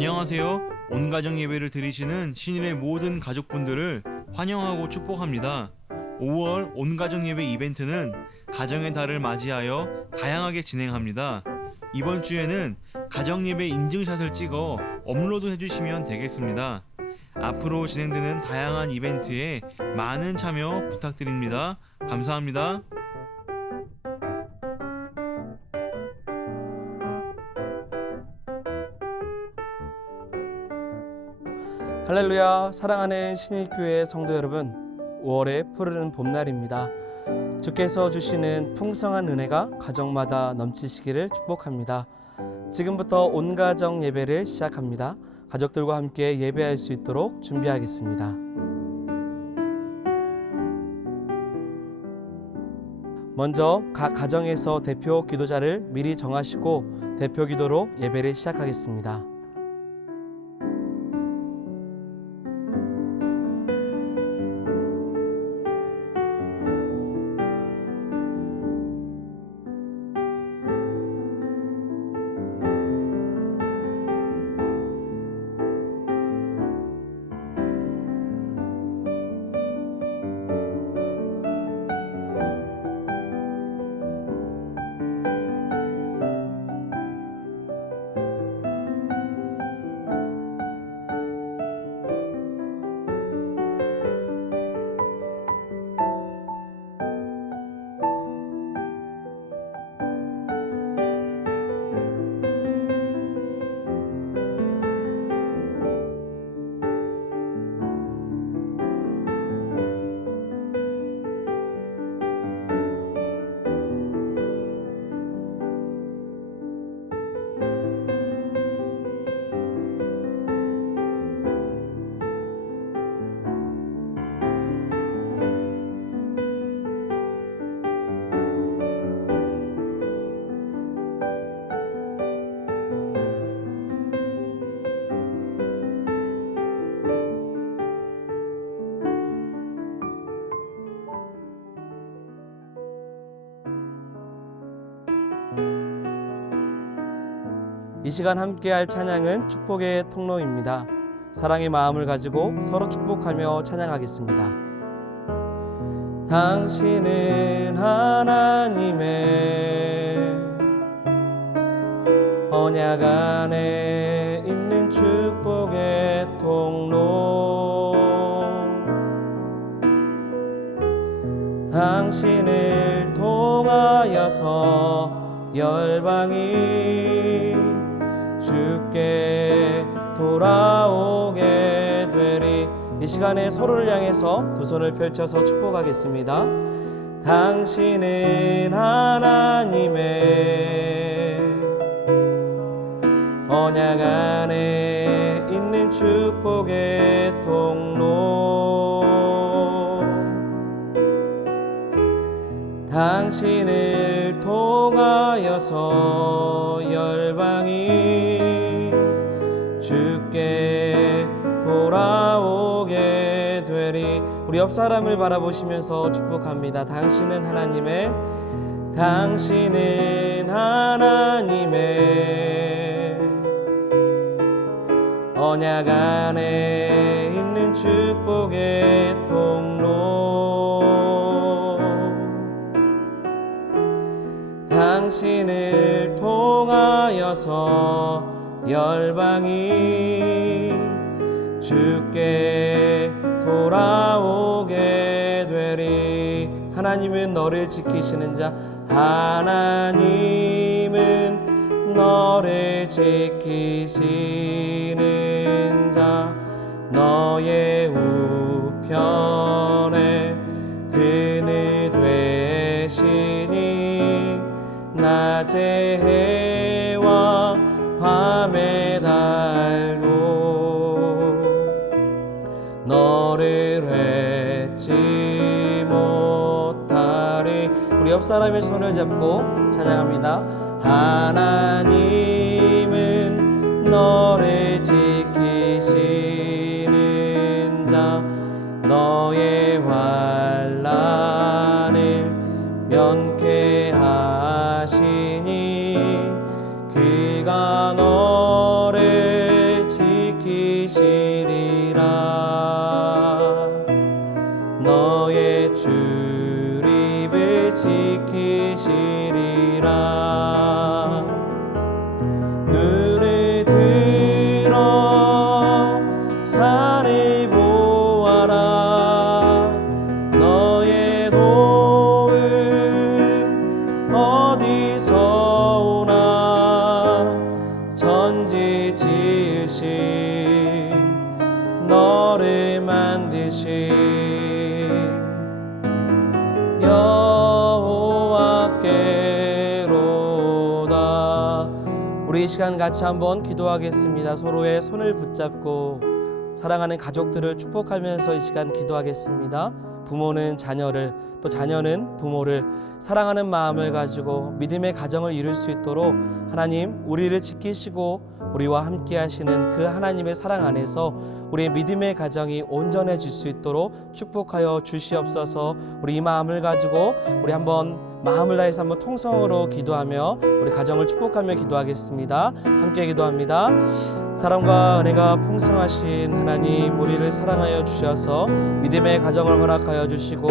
안녕하세요. 온가정 예배를 드리시는 신일의 모든 가족분들을 환영하고 축복합니다. 5월 온가정 예배 이벤트는 가정의 달을 맞이하여 다양하게 진행합니다. 이번 주에는 가정 예배 인증샷을 찍어 업로드 해주시면 되겠습니다. 앞으로 진행되는 다양한 이벤트에 많은 참여 부탁드립니다. 감사합니다. 할렐루야. 사랑하는 신일교회 성도 여러분, 5월의 푸르른 봄날입니다. 주께서 주시는 풍성한 은혜가 가정마다 넘치시기를 축복합니다. 지금부터 온가정 예배를 시작합니다. 가족들과 함께 예배할 수 있도록 준비하겠습니다. 먼저 각 가정에서 대표 기도자를 미리 정하시고 대표 기도로 예배를 시작하겠습니다. 이 시간 함께할 찬양은 축복의 통로입니다. 사랑의 마음을 가지고 서로 축복하며 찬양하겠습니다. 당신은 하나님의 언약 안에 있는 축복의 통로, 당신을 통하여서 열방이 주께 돌아오게 되리. 이 시간에 서로를 향해서 두 손을 펼쳐서 축복하겠습니다. 당신은 하나님의 언약 안에 있는 축복의 통로, 당신을 통하여서 열방이 주께 돌아오게 되리. 우리 옆 사람을 바라보시면서 축복합니다. 당신은 하나님의 언약 안에 있는 축복의 통로, 당신을 통하여서 열방이 주께 돌아오게 되리. 하나님은 너를 지키시는 자, 하나님은 너를 지키시는 자, 너의 우편에 그늘 되시니 낮의 해와 밤의 달도 너를 잊지 못하리. 우리 옆 사람의 손을 잡고 찬양합니다. 하나님은 너를 지키시는 자, 너의 환난을 면케 하시니 그가 너를 너의 출입을 지키시리라. 눈을 들어 산을 보아라. 너의 도움 어디서 오나. 천지 지으신 너를 만드신 여호와께로다. 우리 이 시간 같이 한번 기도하겠습니다. 서로의 손을 붙잡고 사랑하는 가족들을 축복하면서 이 시간 기도하겠습니다. 부모는 자녀를, 또 자녀는 부모를 사랑하는 마음을 가지고 믿음의 가정을 이룰 수 있도록 하나님 우리를 지키시고 우리와 함께 하시는 그 하나님의 사랑 안에서 우리의 믿음의 가정이 온전해질 수 있도록 축복하여 주시옵소서. 우리 이 마음을 가지고 우리 한번 마음을 다해서 한번 통성으로 기도하며 우리 가정을 축복하며 기도하겠습니다. 함께 기도합니다. 사랑과 은혜가 풍성하신 하나님, 우리를 사랑하여 주셔서 믿음의 가정을 허락하여 주시고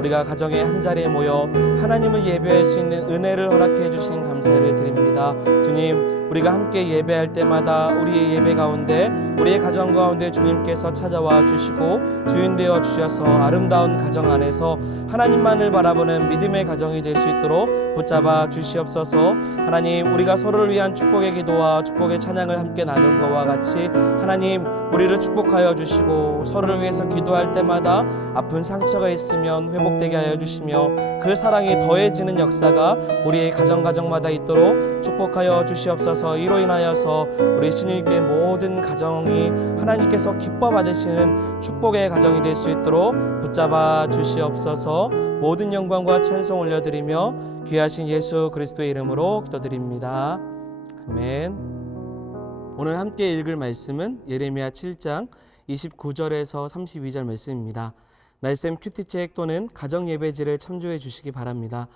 우리가 가정의 한자리에 모여 하나님을 예배할 수 있는 은혜를 허락해 주신 감사를 드립니다. 주님, 우리가 함께 예배할 때마다 우리의 예배 가운데, 우리의 가정 가운데 주님께서 찾아와 주시고 주인 되어 주셔서 아름다운 가정 안에서 하나님만을 바라보는 믿음의 가정이 될 수 있도록 붙잡아 주시옵소서. 하나님, 우리가 서로를 위한 축복의 기도와 축복의 찬양을 함께 나눈 것과 같이 하나님, 우리를 축복하여 주시고 서로를 위해서 기도할 때마다 아픈 상처가 있으면 회복되게 하여 주시며 그 사랑이 더해지는 역사가 우리의 가정마다 있도록 축복하여 주시옵소서. 이로 인하여서 우리 신유교회 모든 가정이 하나님께서 기뻐 받으시는 축복의 가정이 될 수 있도록 붙잡아 주시옵소서. 모든 영광과 찬송 올려드리며 귀하신 예수 그리스도의 이름으로 기도드립니다. 아멘. 오늘 함께 읽을 말씀은 예레미야 7장 29절에서 32절 말씀입니다. 날샘 큐티책 또는 가정예배지를 참조해 주시기 바랍니다.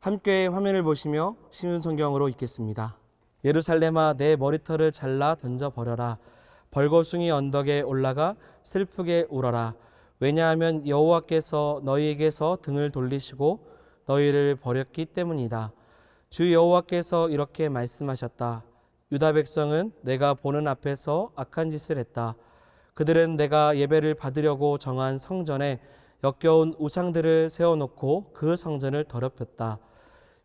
함께 화면을 보시며 신약성경으로 읽겠습니다. 예루살렘아, 내 머리털을 잘라 던져버려라. 벌거숭이 언덕에 올라가 슬프게 울어라. 왜냐하면 여호와께서 너희에게서 등을 돌리시고 너희를 버렸기 때문이다. 주 여호와께서 이렇게 말씀하셨다. 유다 백성은 내가 보는 앞에서 악한 짓을 했다. 그들은 내가 예배를 받으려고 정한 성전에 역겨운 우상들을 세워놓고 그 성전을 더럽혔다.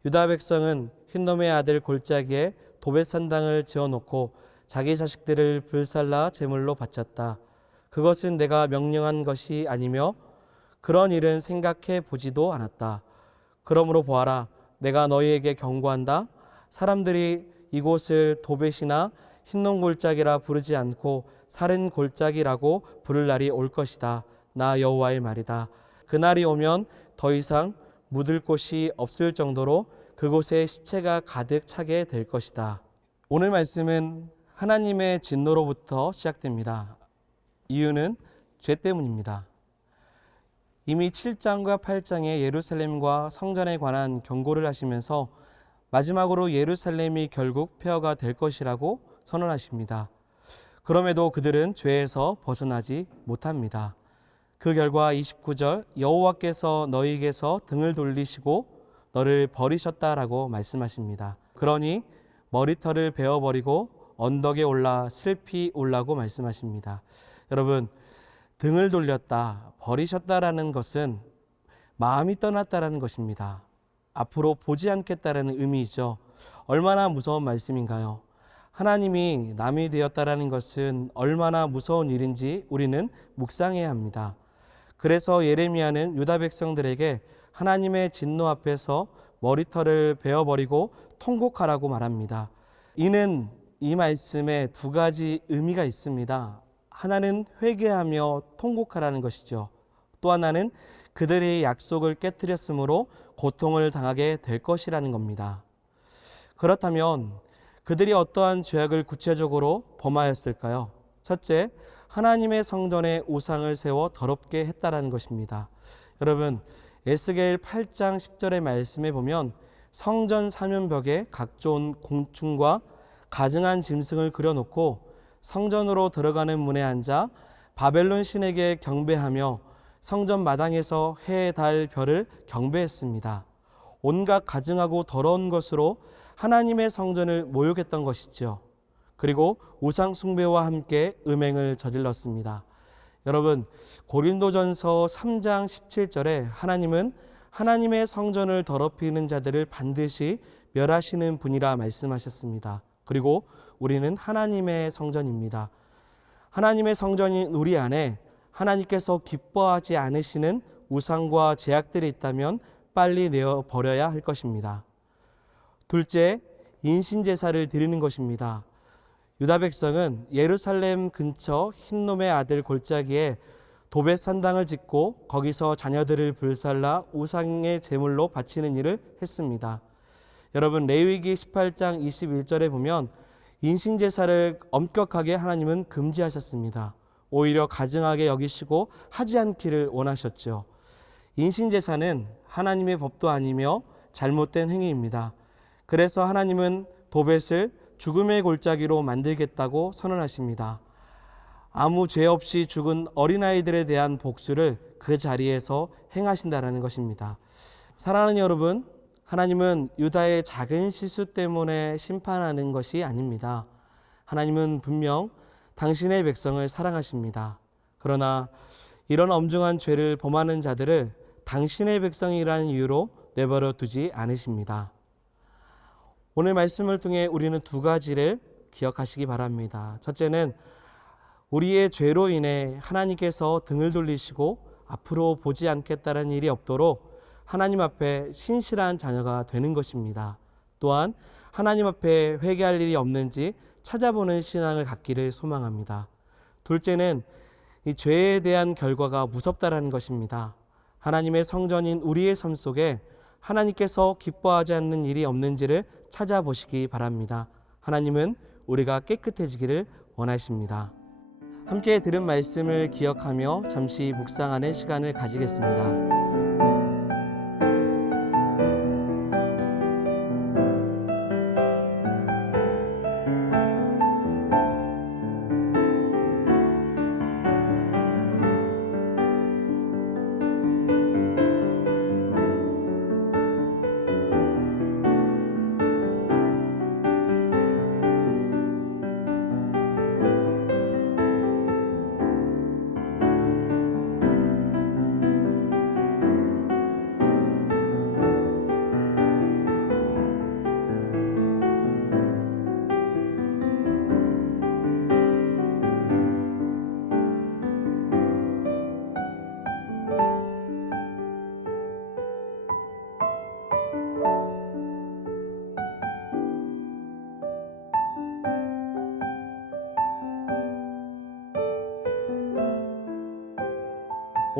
유다 백성은 흰놈의 아들 골짜기에 도벳산당을 지어놓고 자기 자식들을 불살라 제물로 바쳤다. 그것은 내가 명령한 것이 아니며 그런 일은 생각해 보지도 않았다. 그러므로 보아라, 내가 너희에게 경고한다. 사람들이 이곳을 도벳이나 흰놈 골짜기라 부르지 않고 살은 골짜기라고 부를 날이 올 것이다. 나 여호와의 말이다. 그날이 오면 더 이상 묻을 곳이 없을 정도로 그곳에 시체가 가득 차게 될 것이다. 오늘 말씀은 하나님의 진노로부터 시작됩니다. 이유는 죄 때문입니다. 이미 7장과 8장에 예루살렘과 성전에 관한 경고를 하시면서 마지막으로 예루살렘이 결국 폐허가 될 것이라고 선언하십니다. 그럼에도 그들은 죄에서 벗어나지 못합니다. 그 결과 29절, 여호와께서 너희에게서 등을 돌리시고 너를 버리셨다라고 말씀하십니다. 그러니 머리털을 베어버리고 언덕에 올라 슬피 울라고 말씀하십니다. 여러분, 등을 돌렸다, 버리셨다라는 것은 마음이 떠났다라는 것입니다. 앞으로 보지 않겠다라는 의미이죠. 얼마나 무서운 말씀인가요? 하나님이 남이 되었다라는 것은 얼마나 무서운 일인지 우리는 묵상해야 합니다. 그래서 예레미야는 유다 백성들에게 하나님의 진노 앞에서 머리털을 베어버리고 통곡하라고 말합니다. 이는 이 말씀에 두 가지 의미가 있습니다. 하나는 회개하며 통곡하라는 것이죠. 또 하나는 그들의 약속을 깨뜨렸으므로 고통을 당하게 될 것이라는 겁니다. 그렇다면 그들이 어떠한 죄악을 구체적으로 범하였을까요? 첫째, 하나님의 성전에 우상을 세워 더럽게 했다라는 것입니다. 여러분, 에스겔 8장 10절의 말씀에 보면 성전 사면벽에 각종 곤충과 가증한 짐승을 그려놓고 성전으로 들어가는 문에 앉아 바벨론 신에게 경배하며 성전 마당에서 해, 달, 별을 경배했습니다. 온갖 가증하고 더러운 것으로 하나님의 성전을 모욕했던 것이죠. 그리고 우상 숭배와 함께 음행을 저질렀습니다. 여러분, 고린도전서 3장 17절에 하나님은 하나님의 성전을 더럽히는 자들을 반드시 멸하시는 분이라 말씀하셨습니다. 그리고 우리는 하나님의 성전입니다. 하나님의 성전인 우리 안에 하나님께서 기뻐하지 않으시는 우상과 제약들이 있다면 빨리 내어버려야 할 것입니다. 둘째, 인신제사를 드리는 것입니다. 유다 백성은 예루살렘 근처 흰놈의 아들 골짜기에 도벳 산당을 짓고 거기서 자녀들을 불살라 우상의 제물로 바치는 일을 했습니다. 여러분, 레위기 18장 21절에 보면 인신제사를 엄격하게 하나님은 금지하셨습니다. 오히려 가증하게 여기시고 하지 않기를 원하셨죠. 인신제사는 하나님의 법도 아니며 잘못된 행위입니다. 그래서 하나님은 도벳을 죽음의 골짜기로 만들겠다고 선언하십니다. 아무 죄 없이 죽은 어린아이들에 대한 복수를 그 자리에서 행하신다라는 것입니다. 사랑하는 여러분, 하나님은 유다의 작은 실수 때문에 심판하는 것이 아닙니다. 하나님은 분명 당신의 백성을 사랑하십니다. 그러나 이런 엄중한 죄를 범하는 자들을 당신의 백성이라는 이유로 내버려 두지 않으십니다. 오늘 말씀을 통해 우리는 두 가지를 기억하시기 바랍니다. 첫째는 우리의 죄로 인해 하나님께서 등을 돌리시고 앞으로 보지 않겠다는 일이 없도록 하나님 앞에 신실한 자녀가 되는 것입니다. 또한 하나님 앞에 회개할 일이 없는지 찾아보는 신앙을 갖기를 소망합니다. 둘째는 이 죄에 대한 결과가 무섭다라는 것입니다. 하나님의 성전인 우리의 삶 속에 하나님께서 기뻐하지 않는 일이 없는지를 찾아보시기 바랍니다. 하나님은 우리가 깨끗해지기를 원하십니다. 함께 들은 말씀을 기억하며 잠시 묵상하는 시간을 가지겠습니다.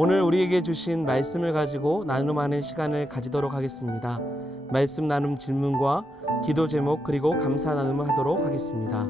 오늘 우리에게 주신 말씀을 가지고 나눔하는 시간을 가지도록 하겠습니다. 말씀 나눔 질문과 기도 제목 그리고 감사 나눔을 하도록 하겠습니다.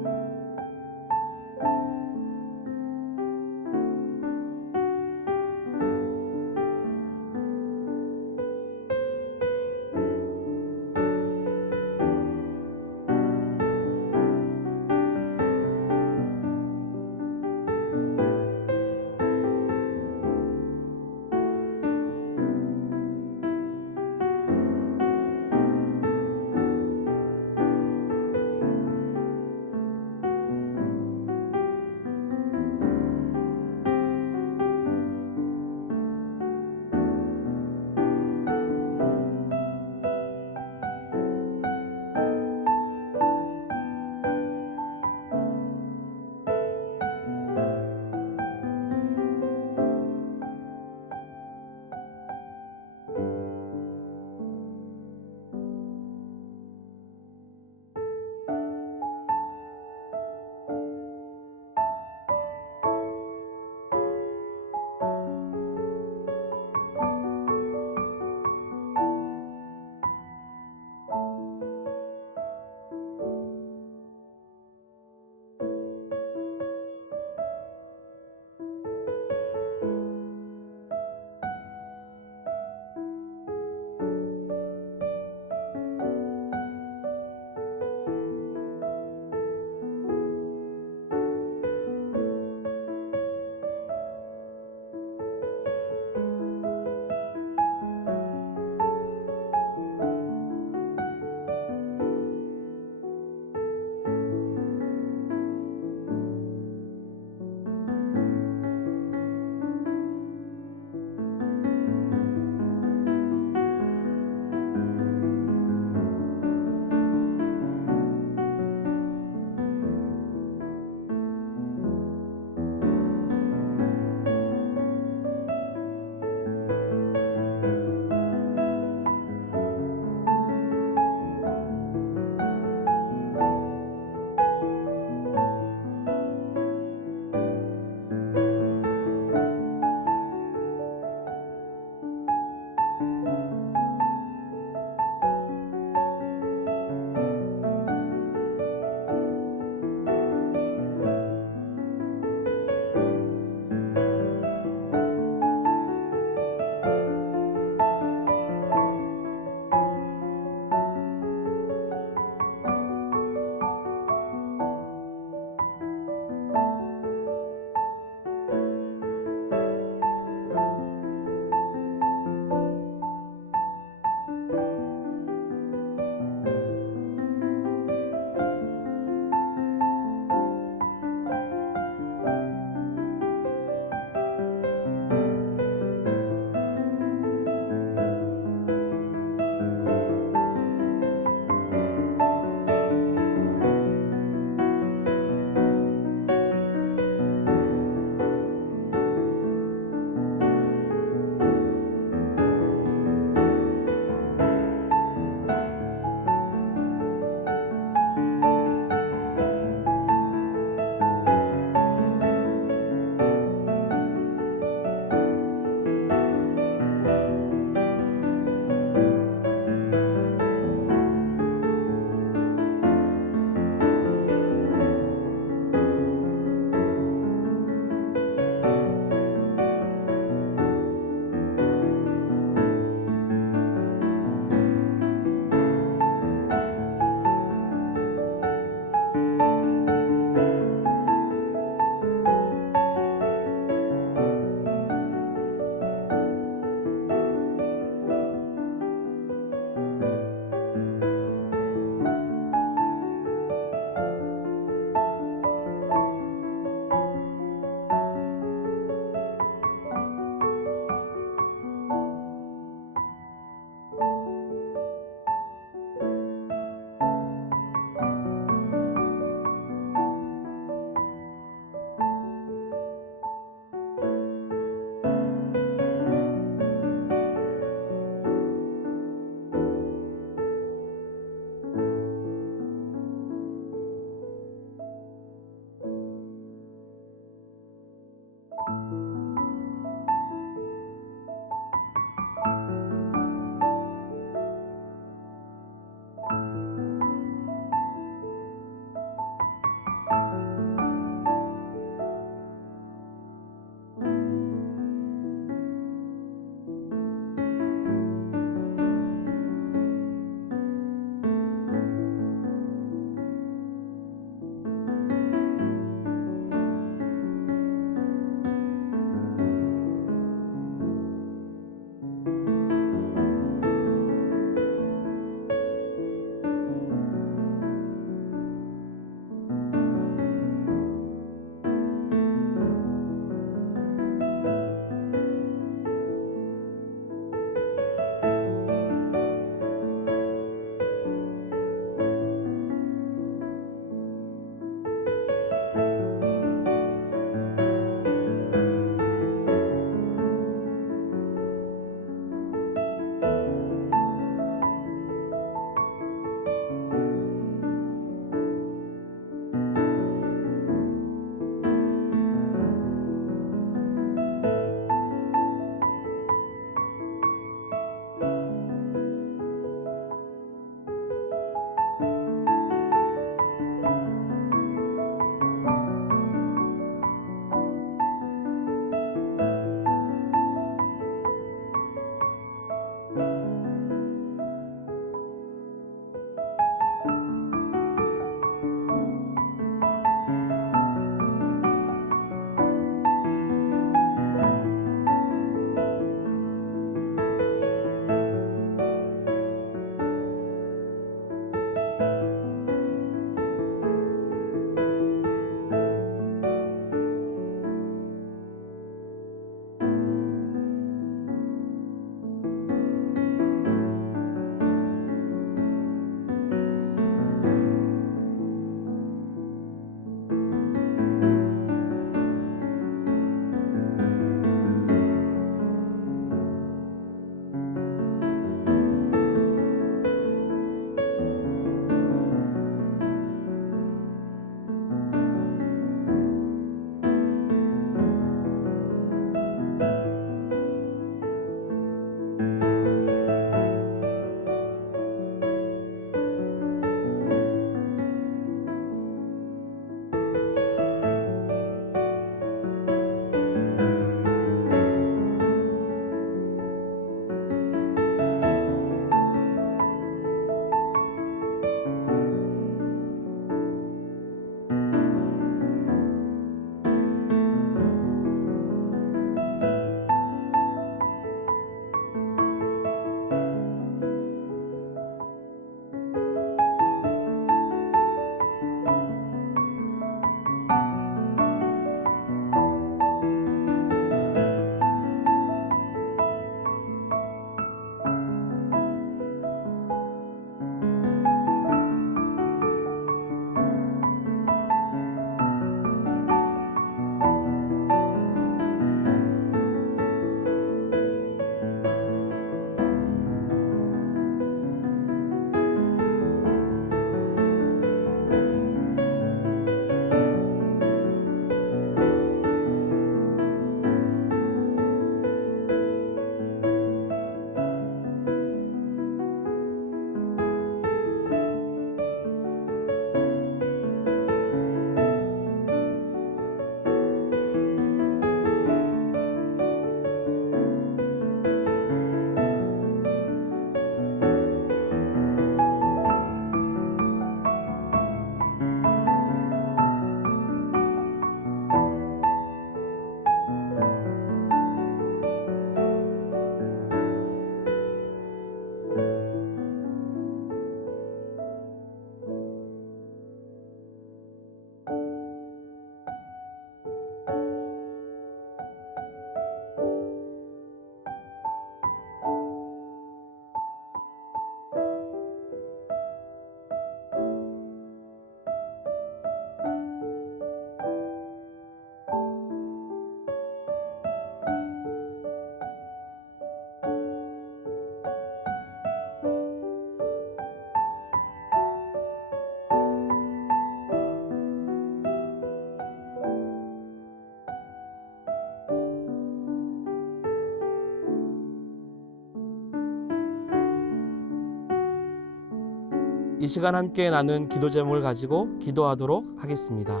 이 시간 함께 나눈 기도 제목을 가지고 기도하도록 하겠습니다.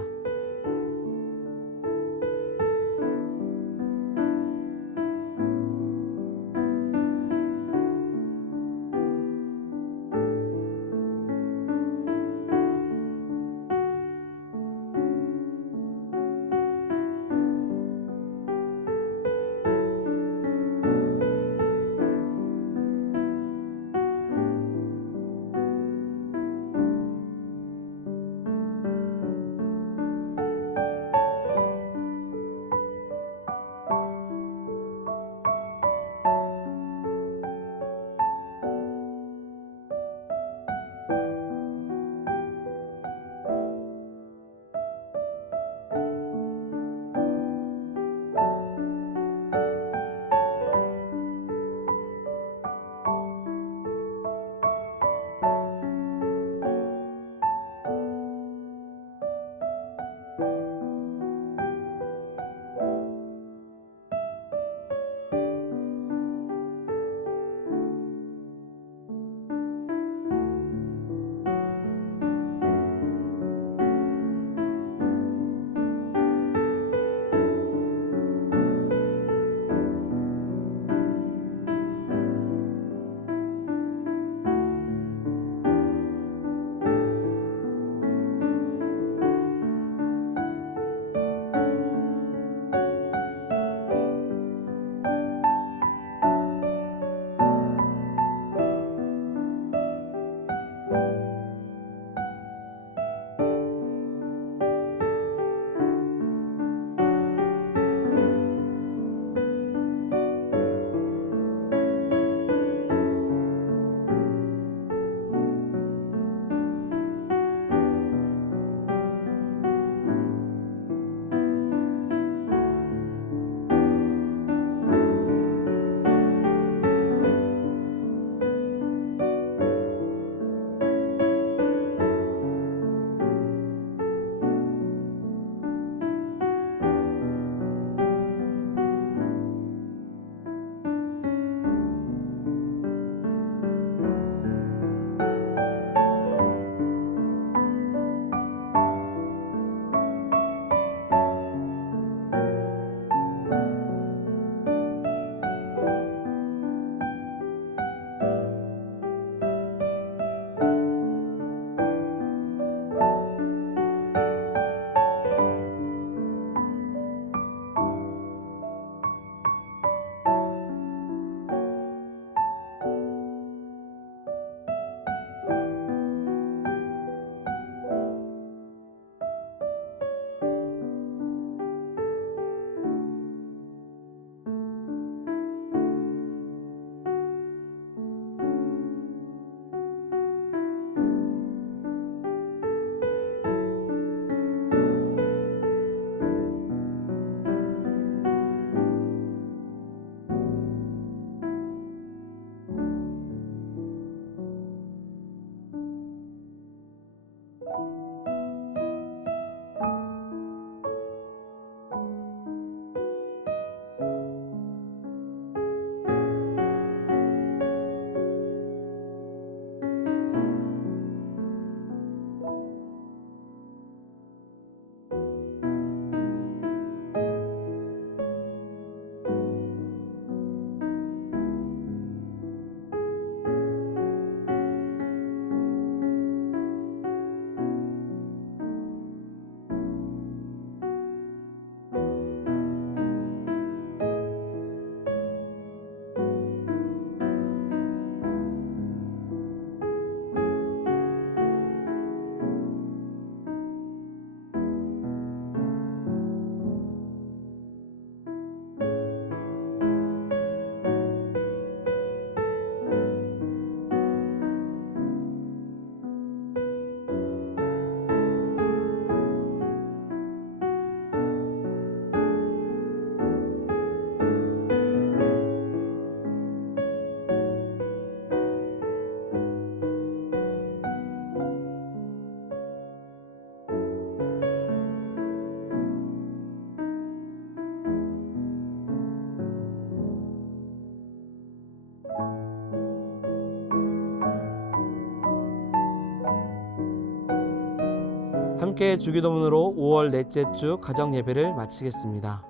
함께 주기도문으로 5월 넷째 주 가정 예배를 마치겠습니다.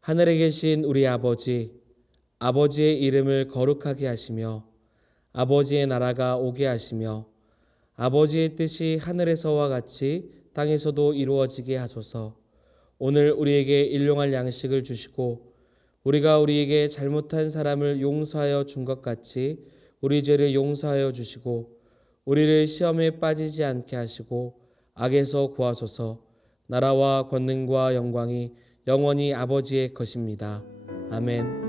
하늘에 계신 우리 아버지, 아버지의 이름을 거룩하게 하시며 아버지의 나라가 오게 하시며 아버지의 뜻이 하늘에서와 같이 땅에서도 이루어지게 하소서. 오늘 우리에게 일용할 양식을 주시고 우리가 우리에게 잘못한 사람을 용서하여 준 것 같이 우리 죄를 용서하여 주시고 우리를 시험에 빠지지 않게 하시고 악에서 구하소서. 나라와 권능과 영광이 영원히 아버지의 것입니다. 아멘.